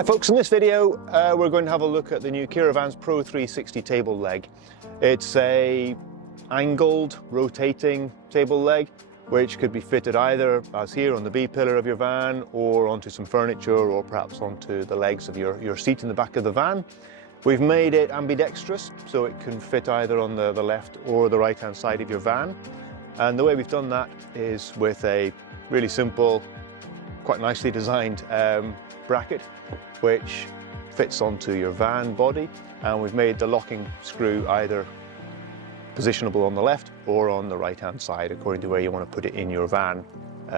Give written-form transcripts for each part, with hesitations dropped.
Hi folks, in this video we're going to have a look at the new Kiravans Pro 360 table leg. It's a angled, rotating table leg which could be fitted either as here on the B pillar of your van or onto some furniture or perhaps onto the legs of your seat in the back of the van. We've made it ambidextrous so it can fit either on the left or the right hand side of your van, and the way we've done that is with a really simple, quite nicely designed bracket which fits onto your van body, and we've made the locking screw either positionable on the left or on the right hand side according to where you want to put it in your van.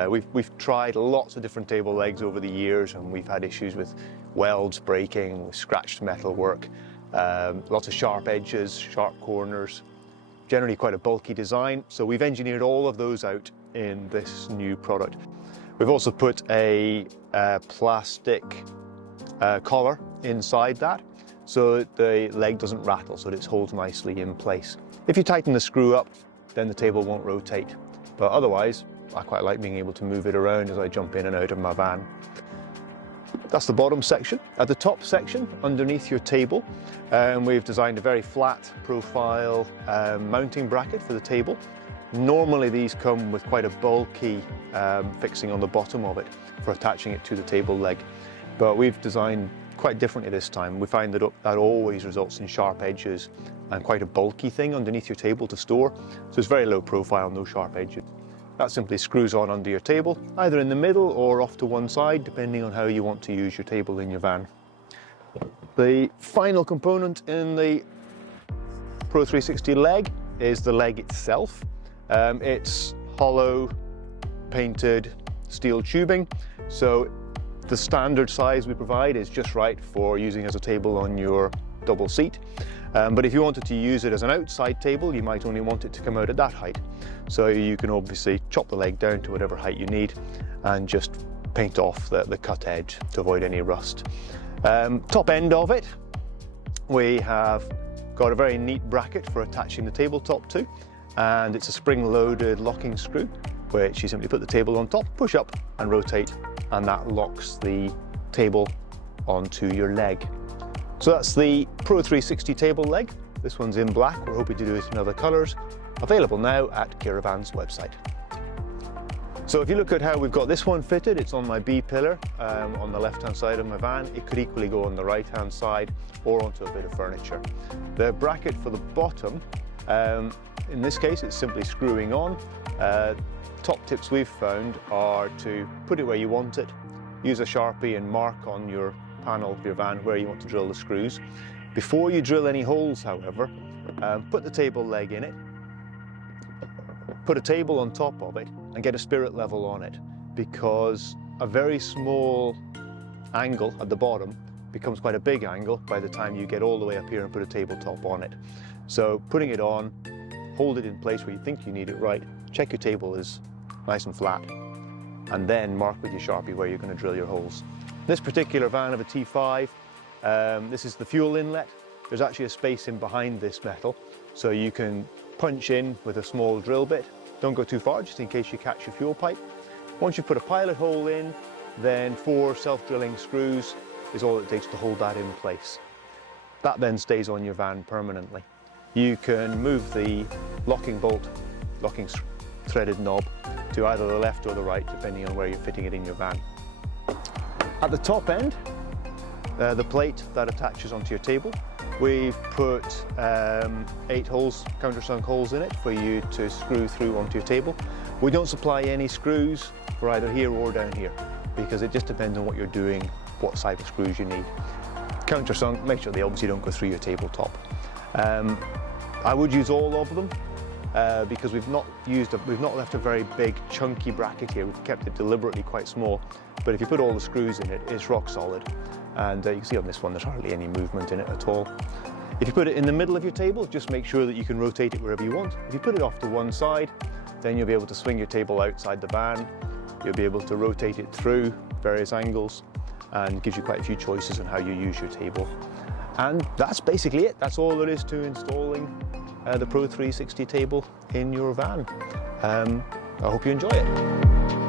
We've tried lots of different table legs over the years and we've had issues with welds breaking, with scratched metal work, lots of sharp edges, sharp corners, generally quite a bulky design, so we've engineered all of those out in this new product. We've also put a plastic collar inside that so that the leg doesn't rattle, so that it holds nicely in place. If you tighten the screw up, then the table won't rotate, but otherwise I quite like being able to move it around as I jump in and out of my van. That's the bottom section. At the top section, underneath your table, we've designed a very flat profile mounting bracket for the table. Normally these come with quite a bulky fixing on the bottom of it for attaching it to the table leg, but we've designed quite differently this time. We find that that always results in sharp edges and quite a bulky thing underneath your table to store, so it's very low profile, no sharp edges. That simply screws on under your table, either in the middle or off to one side, depending on how you want to use your table in your van. The final component in the Pro 360 leg is the leg itself. It's hollow painted steel tubing, so the standard size we provide is just right for using as a table on your double seat. But if you wanted to use it as an outside table, you might only want it to come out at that height. So you can obviously chop the leg down to whatever height you need and just paint off the cut edge to avoid any rust. Top end of it, we have got a very neat bracket for attaching the tabletop to, and it's a spring-loaded locking screw which you simply put the table on top, push up and rotate, and that locks the table onto your leg. So that's the Pro 360 table leg. This one's in black. We're hoping to do it in other colours. Available now at Kiravans website. So if you look at how we've got this one fitted, it's on my B pillar on the left hand side of my van. It could equally go on the right hand side or onto a bit of furniture. The bracket for the bottom, in this case it's simply screwing on. Top tips we've found are to put it where you want it, use a Sharpie and mark on your panel of your van where you want to drill the screws. Before you drill any holes, however, put the table leg in it, put a table on top of it and get a spirit level on it, because a very small angle at the bottom becomes quite a big angle by the time you get all the way up here and put a tabletop on it. So putting it on, hold it in place where you think you need it right, check your table is nice and flat, and then mark with your Sharpie where you're going to drill your holes. This particular van of a T5, this is the fuel inlet. There's actually a space in behind this metal, so you can punch in with a small drill bit. Don't go too far, just in case you catch your fuel pipe. Once you put a pilot hole in, then 4 self-drilling screws is all it takes to hold that in place. That then stays on your van permanently. You can move the locking bolt, locking threaded knob to either the left or the right, depending on where you're fitting it in your van. At the top end, the plate that attaches onto your table, we've put 8 holes, countersunk holes in it for you to screw through onto your table. We don't supply any screws for either here or down here, because it just depends on what you're doing, what size of screws you need. Countersunk, make sure they obviously don't go through your tabletop. I would use all of them, because we've not left a very big chunky bracket here. We've kept it deliberately quite small, but if you put all the screws in it, it's rock solid, and you can see on this one there's hardly any movement in it at all. If you put it in the middle of your table, just make sure that you can rotate it wherever you want. If you put it off to one side, then you'll be able to swing your table outside the van, you'll be able to rotate it through various angles, and gives you quite a few choices on how you use your table. And that's basically it. That's all there is to installing the Pro 360 table in your van. I hope you enjoy it.